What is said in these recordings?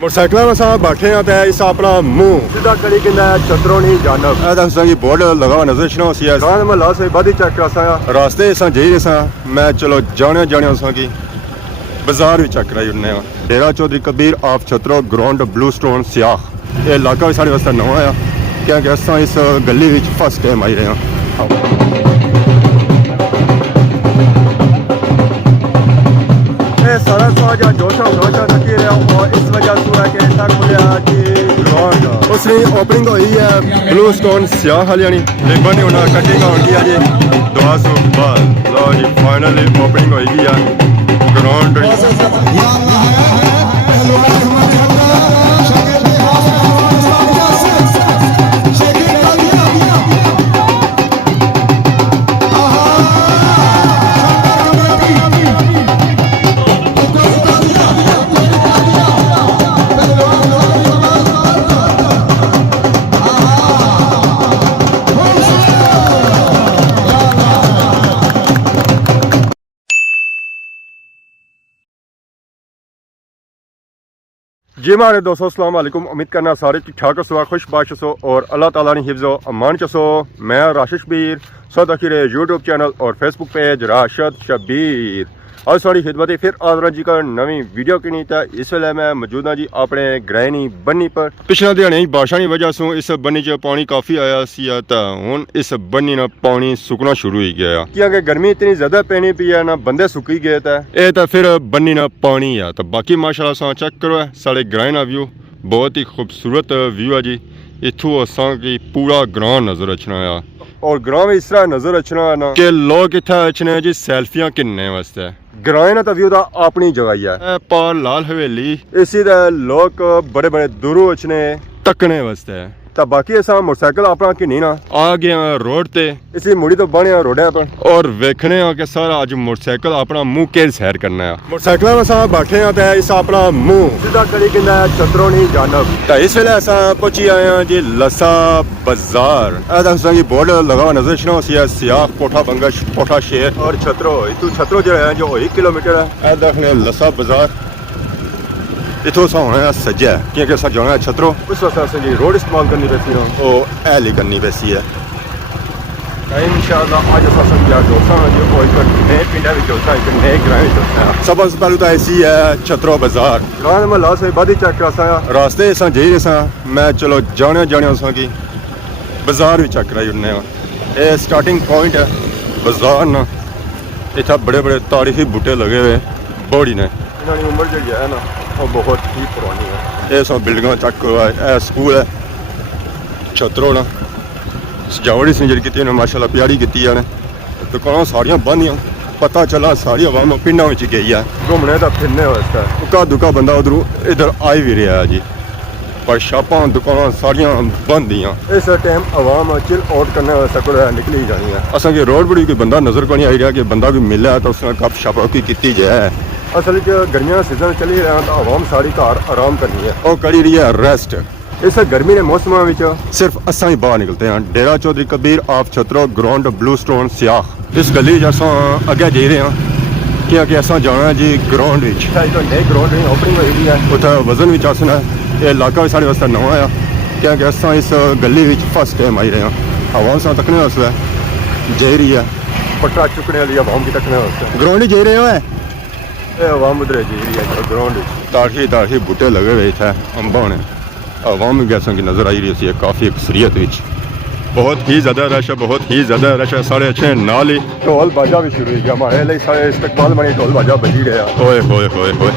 Motorcycle में साहब बैठे हैं तो इस अपना मुंह सीधा करी कहना चतरों नहीं जानब दसा कि बोर्ड लगा नजर छना गांव महला से बदी चेक करा रास्ते असा जाइए सा मैं चलो जाने जाने कि बाजार भी चेक कराई उन्ने Dera Chaudhary Kabir of Chhatro ground blue stone Siyah ये इलाका भी साढ़े वास्ते नवा है क्योंकि असा इस गली फर्स्ट टाइम आई रहे हैं। सारा जो जोशा जोशा रखी रहा और इस वजह से है कि तक खुलिया जी ग्राउंड उसकी ओपनिंग हुई है ब्लू स्टोन सियाह वाली रिबन ही उन्हें कटिंग होगी है जी दुआ सौ बाद लो जी फाइनली ओपनिंग होगी है ग्राउंड जी मारे दोस्तों अस्सलाम वालेकुम उम्मीद करना सारे ठीक ठाक हो खुशबाश हो और अल्लाह ताला ने हिफ्ज़ो अमान चसो। मैं राशिद शबीर सद अखीर यूट्यूब चैनल और फेसबुक पेज राशिद शबीर और सारी खिदमत फिर आदरा जी का नवी वीडियो की नहीं था। इस वेले मैं मौजूद हाँ जी अपने ग्रहणी बन्नी पर पिछले दिहाड़े बारिशा की वजह से इस बन्नी च पानी काफ़ी आया हूँ इस बन्नी ना पानी सुकना शुरू हो गया क्योंकि गर्मी इतनी ज़्यादा पैनी पी है ना बंदे सुकी गए थे ये तो फिर बन्नी ना पानी आ तो बाकी माशाल्लाह चेक करो साढ़े ग्रां का व्यू बहुत ही खूबसूरत व्यू है जी इतों असा की पूरा ग्रां नजर अचना है और ग्रां में इस तरह नजर अचना है ना कि लोग इतना अचने जी सैल्फियां किन्ने वास्ते ग्रां ना तो व्यू दा अपनी जगह ही है पर लाल हवेली इसी दे लोग बड़े बड़े दूरों अचने तकने वास्ते तो बाकी असा मोटरसाइकिल अपना कि नहीं ना आ गया रोड ते इसी मुड़ी तो बने रोड पर और वेखने के सारा अज मोटरसाइकिल अपना मुंह के सैर करना है मोटरसाइकिल में असा बैठे हैं तो इस अपना मुंह सीधा करी कहना चतरों नहीं जानब तो इस वेले असा पहुंची आए हैं जी लसा बाजार दसा कि बोर्ड लगा नजर छना सियाह कोठा बंगश कोठा शेर और छतरो इतू छतरो जो है जो 1 किलोमीटर है देखने लसा बाजार इतों असा होना सज्जा है क्योंकि असा जाना है छतरो उस वास्ते असें जी रोड इस्तेमाल करनी पैसी वो ऐली करनी पैसी है टाइम इंशाअल्लाह आज असा समझा दोसा जो एक नए पिंडा भी चलता एक नए ग्रां चलता है सब से पहले तो ऐसी है छतरो बाजार गांव महला से बदी चेक करा रास्ते असा जाइए सा मैं चलो जाने जाने कि बाजार भी चेक कराई उन्ने ये स्टार्टिंग पॉइंट है बाजार ना इतना बड़े बड़े तारीखी बूटे लगे हुए बड़ी ने इन्होंने उम्र जी है ना वो बहुत ही पुरानी है ये सब बिल्डिंग चेक करो स्कूल है छतरो ना सजावट इसने जी की माशाल्लाह प्यारी की दुकान सारिया बंद पता चला सारी आवाम पिंडों में गई है घूमने का फिरने वास्ते उका दुका बंदा उधरों इधर आई भी रहा है जी पर शापा दुकान सारिया बंद दियाँ इस टाइम आवाम चिल आउट करने वास्ते को निकली जानी है असा कि रोड बड़ी कोई बंदा नजर को नहीं आई रहा कि बंदा कोई मिला तो उसने गप शप की जाए असल गर्मियों का सीजन चली रहा तो आवाम सारी घर आराम करनी है और करी रही है रेस्ट इस गर्मी के मौसम में सिर्फ असा ही बाहर निकलते हैं Dera Chaudhary Kabir of Chhatro ground blue stone Siyah इस गली असा अगे जा रहे हैं क्योंकि असा जाना है जी ग्राउंड नए ग्राउंड ओपनिंग हुई है उतना वजन भी चसना है ये इलाका भी साढ़े वास्ते नवा है क्योंकि असा इस गली फर्स्ट टाइम आई रहे हैं आवाम से तकने वास्ते जा रही है पट्टा चुकने वाली आवाम की तकने वास्ते ग्राउंड ही जा रहे हो आवाम उधर जी रही है ग्राउंड दाढ़ी दाढ़ी बूटे लगे हुए थे अंबा ने आवाम भी ऐसा की नजर आई रही है काफ़ी अक्सरियत बहुत ही ज़्यादा रश है बहुत ही ज़्यादा रश है सारे अच्छे नाल ही ढोल बाजा भी शुरू हो गया हमारे लिए सारे इस्तकबाल बने ढोल बाजा बजी रहा होए होए होए होए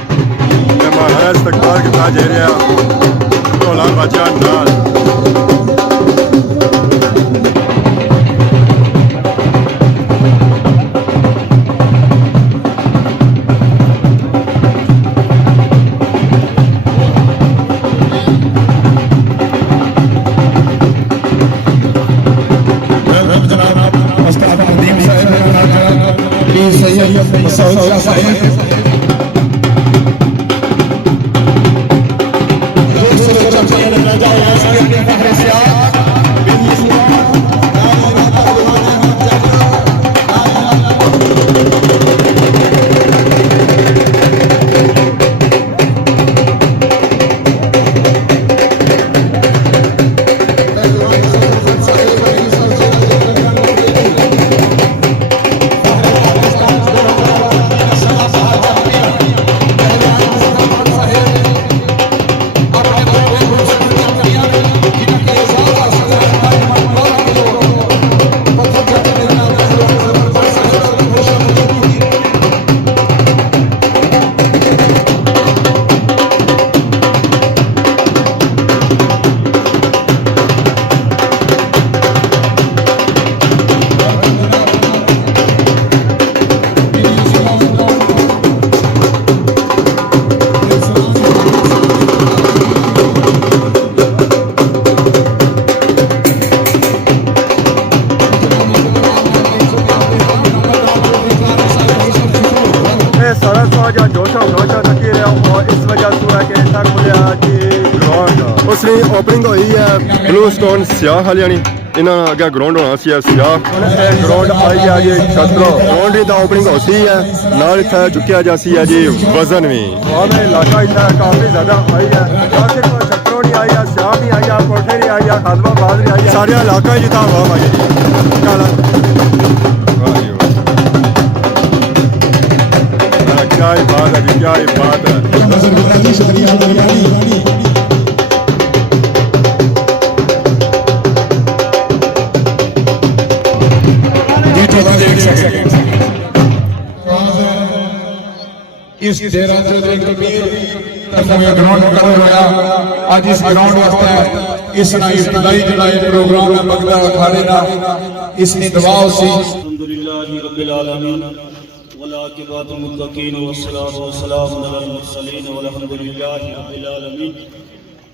हमारा इस्तकबाल कितना जे रहा ढोला बाजा नाल ग्राउंड उस दिन ओपनिंग हुई है ब्लू स्टोन सियाह वालियां नी इन्होंने अगर ग्राउंड होना सी सियाह ग्राउंड आई है जी छतरो ग्राउंड की ओपनिंग होती है नाल इतना चुकिया जाती है जी वजन भी हमें इलाका इतना काफ़ी ज़्यादा आई है छतरो नहीं आई है सियाह नहीं आई है कोठे नहीं आई है खादमाबाद नहीं आई है सारे इलाका जितना हवा आई है क्या ही बात है जी क्या ही बात है इस डेरा चौधरी कबीर ग्राउंड कवर होया आज इस ग्राउंड वास्ते इस ना इब्तिदाई जड़ाई प्रोग्राम में बगदा अखाड़े ना इसने दुआ सी अल्हम्दुलिल्लाहि रब्बिल आलमीन वल आकिबतुल मुत्तकीन वस्सलातु वस्सलामु अलल मुरसलीन वल्हम्दुलिल्लाहि रब्बिल आलमीन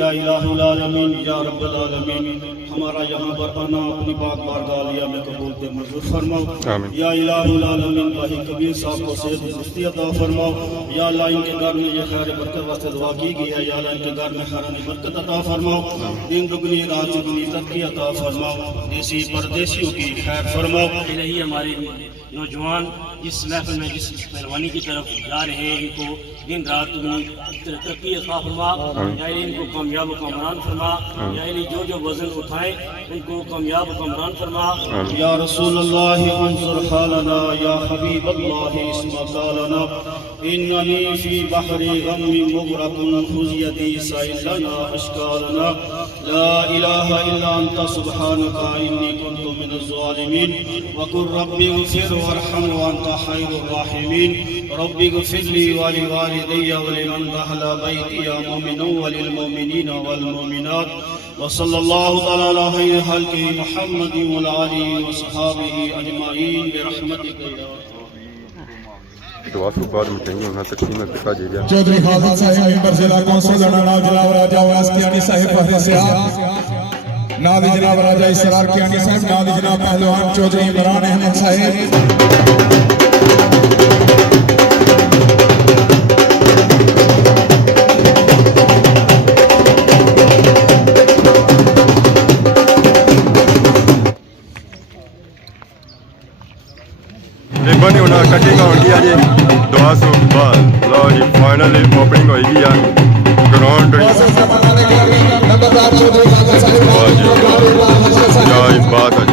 या इलाहुल आलमीन या रब्बुल आलमीन हमारा यहाँ पर आना अपनी पाक बारगाह लिया में कबूल के मंजूर फरमाओ या इलाहुल आलमीन भाई कबीर साहब को सेहत दुरुस्ती अता फरमाओ या अल्लाह इनके घर में ये खैर बरकत वास्ते दुआ की गई है या अल्लाह इनके घर में खैरानी बरकत अता फरमाओ दिन दुगनी रात चुगनी तरक्की अता फरमाओ देसी परदेसियों की खैर फरमाओ। यही हमारे नौजवान जिस महफिल में जिस पहलवानी की तरफ जा रहे हैं इनको दिन रात तरक्की अता फरमा या इनको कामयाब कमरान फरमा या जो जो वजन उठाए उनको कामयाब कमरान फरमा। या रसूल अल्लाह अंसुर हालना या हबीब अल्लाह इस्मा सालना इन्ननी फी बहरी गम्मी मुगरकुन खुज़यती साइलना अशकालना ला इलाहा इल्ला अंता सुब्हानका इन्नी कुन्तु मिनज़ ज़ालिमीन वकुर रब्बि इग़फिर वरहम व अंता खैरुर राहिमीन रब्बि इग़फिर ली व लिवालिदैय व लिमन दखला बैती या मुमिनुन व लिलमुमिनीन वल मुमिनात व सल्लल्लाहु तआला अला खैरि खल्क़ि मुहम्मद व आलिहि व सहाबिहि अजमाइन बिरहमतिका या दुआ के बाद मिठाइयां होना तकसीम में पिता जी जा चौधरी खादिम साहब मेंबर जिला कौंसिल जनाब जनाब राजा वास्तियानी साहिब फतेह सियाह नादी जनाब राजा इसरार कियानी साहब नादी जनाब पहलवान चौधरी इमरान अहमद साहब रिबन होना कटिंग होगी आज दुआ सो बाद लो जी फाइनली ओपनिंग होगी यार ग्राउंड क्या बात है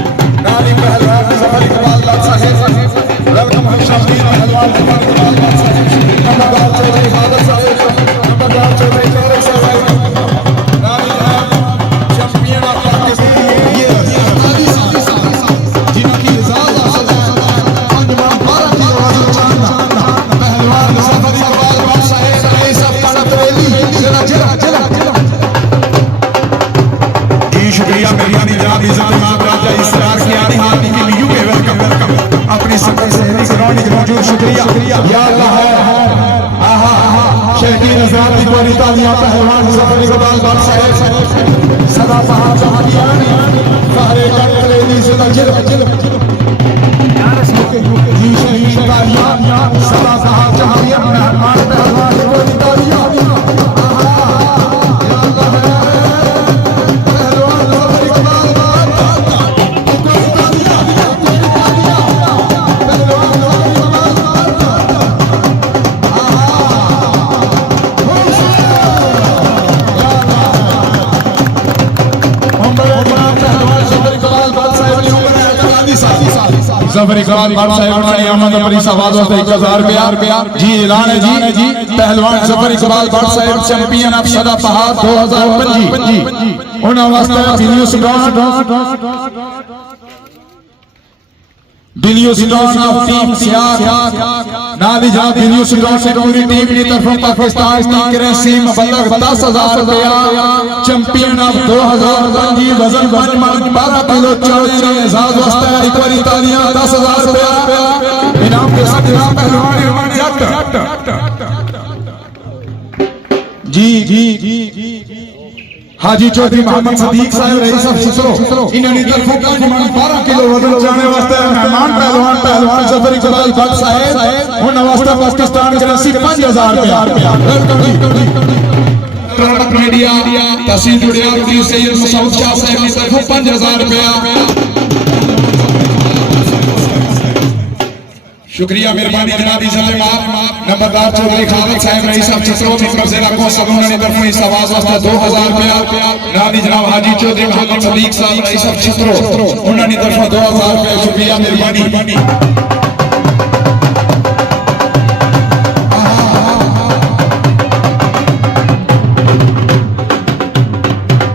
शुक्रिया मेहरबानी जनाब इज्जत राजा इसरार कियानी हाथी की वीडियो के वेलकम अपनी सबसे सहनी ग्राउंड की मौजूद शुक्रिया या अल्लाह आहा शेखी रज़ा की बड़ी तालियां पहलवान ज़फर इकबाल बादशाह सदा पहाड़ जहानियानी सारे कटरेली से जिल जी शहीद तालियां सदा पहाड़ जहानियां मेहमान पहलवान की बड़ी तालियां ज़फर इकबाल बादशाह ने आमद अपनी सवाल वास्ते 1000 रुपया जी ऐलान है जी पहलवान ज़फर इकबाल बादशाह चैंपियन ऑफ सदा पहाड़ 2025 उन्होंने वास्ते दिलियो सिडॉन ऑफ टीम सियार नाली जहां दिलियो सिडॉन से पूरी टीम की तरफ पाकिस्तान की करेंसी मबलग 10,000 रुपया चैंपियन ऑफ 2025 वजन 12 किलो 40 एजाज वास्ते एक बारी तालियां 10,000 रुपया इनाम पहलवान इरफान जट जी हाजी चौधरी मोहम्मद सदीक साहब रईस ऑफ छिसरो इन्होंने तरफों का डिमांड 12 किलो वजन जाने वास्ते मेहमान पहलवान जफर इकबाल भट्ट साहब और नवास्ता पाकिस्तान के नसीब 5000 रुपया वेलकम जी ट्रक मीडिया तहसील जुड़िया सैयद मुसौद शाह साहब की तरफों 5000 रुपया शुक्रिया मेहरबानी जनाब इज्जत नंबरदार चौधरी खालिद साहब रईस ऑफ छिसरो मिंबर जिला को सबून ने तरफ इस आवाज वास्ते 2000 रुपया नादी जनाब हाजी चौधरी मोहम्मद सदीक साहब रईस ऑफ छिसरो उन्होंने तरफ 2000 रुपया शुक्रिया मेहरबानी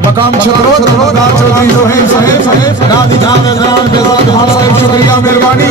मकाम छिसरो नंबरदार चौधरी जोहेब साहब नादी जनाब बेजाद खान साहब शुक्रिया मेहरबानी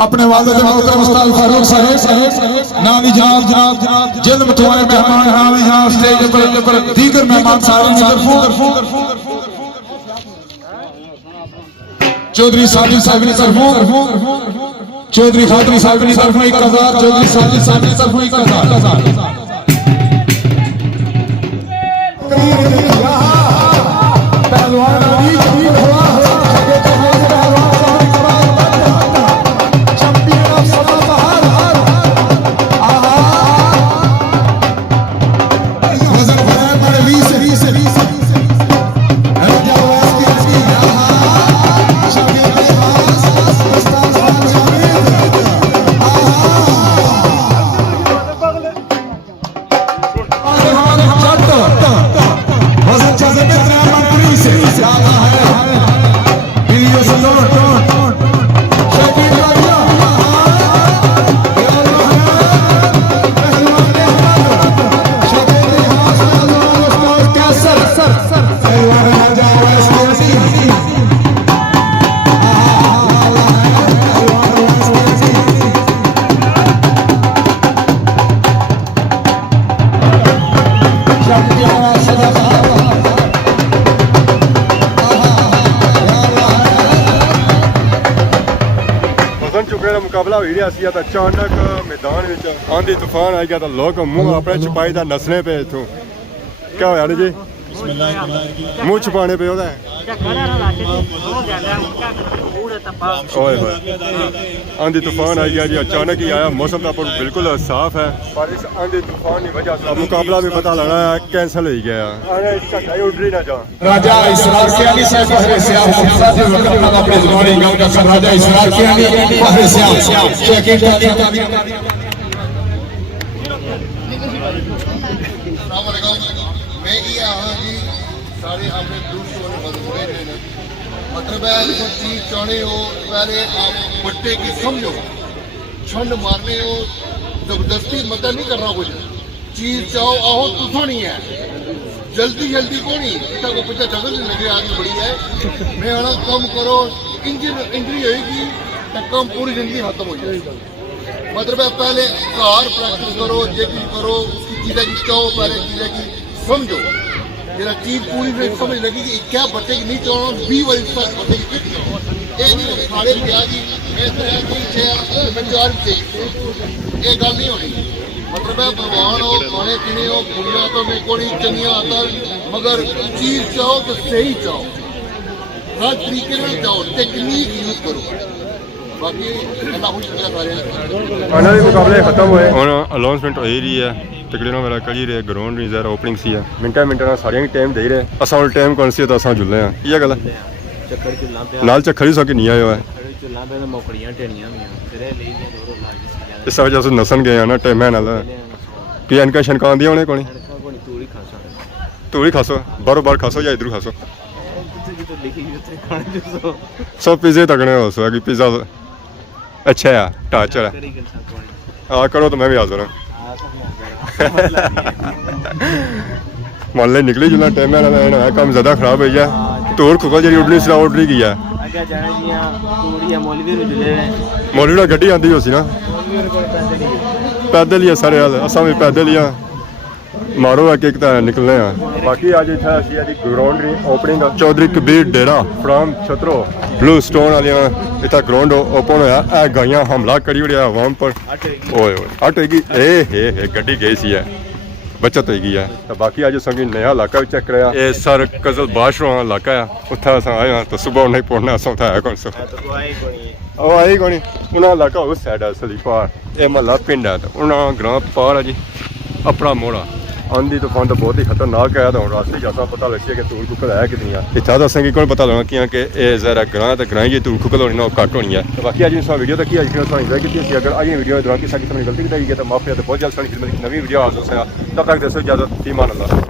अपने वालिद मोहतरम उस्ताद फारूक साहब नामी जनाब जल्द मतवाए मेहमान नामी जनाब स्टेज पर दीगर मेहमान सारे तरफों चौधरी साजिद साहब की तरफों चौधरी खादरी साहब की तरफों 1000 चौधरी साजिद साहब की तरफों 1000 पहलवान मुकाबला हो रहा सी तो अचानक मैदान आंधी तूफान आ गया तो लोग मुंह अपने छुपाई था नसने पे इतों क्या होया जी ਮੂੰਹ ਛੁਪਾਣੇ ਪਏ ਉਹਦਾ ਓਏ ਹੋਏ आंधी तूफान आई गया जी अचानक ही आया मौसम तो बिल्कुल साफ है पर इस आंधी तूफान की वजह से मुकाबला भी पता लगा है कैंसिल हो गया राजा इसरार कियानी साहब पहरे से आप साथ में वक्त अपने जमाने गांव का सर राजा इसरार कियानी पहरे से आप चेकिंग मैं ये हाँ जी सारे अपने दोस्तों ने बदले ने मतलब है जो चीज चाहने हो पहले आप बट्टे की समझो छंड मारने हो जबरदस्ती मदद नहीं करना कुछ चीज चाहो आओ तुझो नहीं है जल्दी जल्दी को नहीं इतना को पीछे जगह नहीं लगे आगे बढ़ी है मैं आना कम करो इंजरी होगी तो कम पूरी जिंदगी खत्म हो जाएगी मतलब है पहले कार प्रैक्टिस करो ये करो उसकी चीज़ें की चाहो पहले चीज़ें की समझो जरा चीज पूरी फिर समझ लगी कि क्या बच्चे की नहीं चाहना 20 वाली तक बच्चे की ये नहीं साढ़े क्या जी मैं तो मैं चार ये गल नहीं होनी मतलब है भगवान हो खाने पीने हो कुड़ियाँ तो मेरे को नहीं चंगियाँ आता मगर चीज चाहो तो सही चाहो हर तरीके से चाहो टेक्निक यूज करो बाकी अल्लाह खुश रखे सारे ਉਹਨਾਂ ਦੇ ਮੁਕਾਬਲੇ ਖਤਮ ਹੋਏ ਹੁਣ ਅਨਾਉਂਸਮੈਂਟ ਹੋ ਹੀ ਰਹੀ ਹੈ ਤਕਰੀਬਨ ਮੇਰਾ ਕਰੀ ਰਹੇ ਗਰਾਊਂਡ ਨਹੀਂ ਜ਼ਰਾ ਓਪਨਿੰਗ ਸੀ ਆ ਮਿੰਟਾਂ ਨਾਲ ਸਾਰਿਆਂ ਦੀ ਟਾਈਮ ਦੇ ਰਹੇ ਅਸਾਂ ਉਹ ਟਾਈਮ ਕੌਣ ਸੀ ਤਾਂ ਅਸਾਂ ਜੁੱਲੇ ਆ ਇਹ ਗੱਲ ਚੱਕਰ ਚੁੱਲਾਂ ਪਿਆ ਨਾਲ ਚੱਖੜੀ ਸੋ ਕਿ ਨਹੀਂ ਆਇਆ ਹੋਇਆ ਖੜੇ ਚੁੱਲਾਂ ਪਿਆ ਮੋਕੜੀਆਂ ਢੇਣੀਆਂ ਹੋਈਆਂ ਫਿਰ ਇਹ ਲਈ ਦੀਆਂ ਦੋਰੋ ਲਾ ਜੀ ਇਸ ਵਜ੍ਹਾ ਸੇ ਨਸਣ ਗਏ ਆ ਨਾ ਟਾਈਮਾਂ ਨਾਲ ਕੀ ਅਨਕਾ ਸ਼ਨਕਾਂ ਦੀਆਂ ਉਹਨੇ ਕੋਣੀ ਕੋਈ ਤੂੜੀ ਖਾਸਾ ਤੂੰ ਹੀ ਖਾਸੋ ਬਾਰੋ ਬਾਰ ਖਾਸੋ ਜਾਂ ਇਧਰ ਖਾਸੋ ਜਿੱਥੇ ਜਿੱਥੇ ਲਿਖੀ ਉੱਥੇ ਖਾਣੇ ਜੁਸੋ ਸੋ ਪੀਜ਼ੇ ਤਕਣੇ ਹੋ ਸੋ ਕਿ ਪੀਜ਼ਾ अच्छा है टच है ਕਰੀ ਗੱਲ ਸਾਕੋਣੀ हाँ करो तो मैं भी हाजिर हूँ ਆ ਸਭ मोहल्ले निकली जुला टाइम है काम ज़्यादा खराब हो गया तोड़ खुकल जी उडनी सिरा ऑर्डर की है ਅੱਗੇ ਜਾਣੇ ਦੀਆਂ ਤੂੜੀਆਂ ਮੌਲਵੀ ਨੂੰ ਜੁਲੇ ਨੇ मौलवी गड्डी आती हो सी ना ਮੌਲਵੀ ਕੋਲ ਪੈਸੇ ਨਹੀਂ पैदल ही है सारे हाल असा भी पैदल ही हाँ मारो एक तो निकलने हैं बाकी अज इतना अभी अभी ग्राउंड की opening Chaudhary Kabir Dera from Chhatro blue stone वाली इतना ग्राउंड ओपन होया ए गाइयां हमला करी उड़िया आवाम पर ओए ओए हट होगी ए गड्डी गई सी है बचत होगी है तो बाकी अज संगी नया इलाका भी चेक कराया ये सर कजल बाशरों इलाका है उत्थे अस आए हाँ तो सुबह नहीं पहुंचना अस उत्थे है कौन सो ਉਹ ਆਈ ਕੋਣੀ ਉਹਨਾਂ ਇਲਾਕਾ ਉਸ ਸਾਈਡ ਹੈ ਸਲੀਪਾਰ ਇਹ ਮਹੱਲਾ ਪਿੰਡ ਹੈ ਤੇ ਉਹਨਾਂ ਗ੍ਰਾਮ ਪਾਰ ਹੈ ਜੀ ਆਪਣਾ ਮੋੜਾ ਆਂਦੀ ਤੂਫਾਨ ਤਾਂ ਬਹੁਤ ਹੀ ਖਤਰਨਾਕ ਹੈ ਤਾਂ ਹੁਣ ਰਾਸਤੇ ਜਾਤਾ ਪਤਾ ਲੱਗਿਆ ਕਿ ਧੂੜ ਖੁਕਲ ਹੈ ਕਿਤਨੀ ਆ ਇੱਥਾ ਦੱਸਾਂਗੇ ਕੋਣ ਪਤਾ ਲੱਗਣਾ ਕਿ ਇਹ ਜ਼ਰਾ ਗ੍ਰਾਮ ਤੇ ਗ੍ਰਾਮ ਜੀ ਧੂੜ ਖੁਕਲ ਹੋਣੀ ਨਾ ਉਹ ਘੱਟ ਹੋਣੀ ਹੈ ਤੇ ਬਾਕੀ ਅੱਜ ਇਸ ਵੀਡੀਓ ਤੱਕ ਕੀ ਅੱਜ ਕਿਉਂ ਸਾਨੂੰ ਇੰਜੋਏ ਕੀਤੀ ਸੀ ਅਗਰ ਅੱਜ ਵੀਡੀਓ ਦੌਰਾਨ ਕਿਸੇ ਕਿਸਮ ਦੀ ਗਲਤੀ ਕੀਤੀ ਗਈ ਤਾਂ ਮਾਫੀ ਹੈ ਤੇ ਬਹੁਤ ਜਲਦ ਸਾਡੀ ਖਿਦਮਤ ਵਿੱਚ ਨਵੀਂ ਵੀਡੀਓ ਹਾਜ਼ਰ ਹੋਵੇਗਾ ਤਬ ਤੱਕ ਦੱਸੋ ਇਜਾਜ਼ਤ ਫੀਮਾਨ ਅੱਲਾਹ